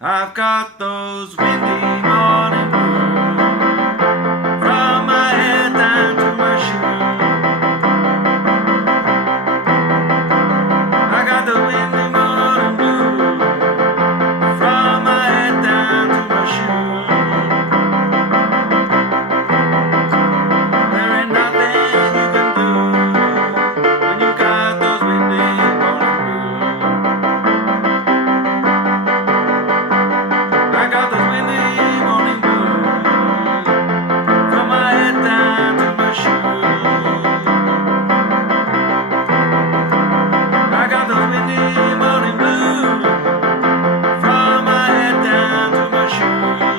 I've got those windy morning blues from my head down to my shoes. I got the windy morning blues from my head down to my shoes. There ain't nothing you can do when you got those windy morning blues. I got those windy morning blues from my head down to my shoes. I got those windy morning blues from my head down to my shoes.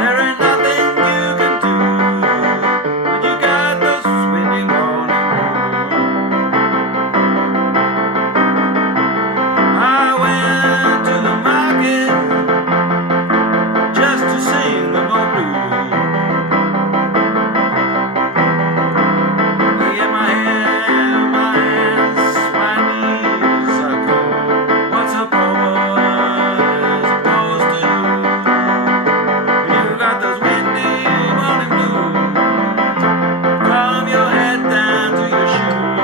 There ain't nothing you can do when you got those windy morning blues. I went to the market just to sing them old blues. Yeah, my head, my hands, my knees are cold. What's a poor boy supposed to do when you got those windy morning blues from your head down to your shoes?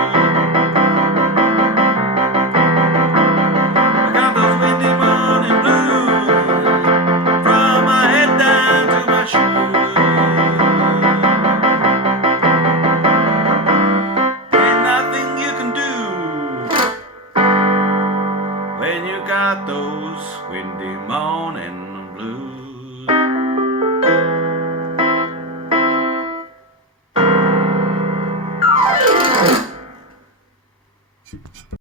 I got those windy morning blues from my head down to my shoes. Ain't nothing you can do when you got those windy morning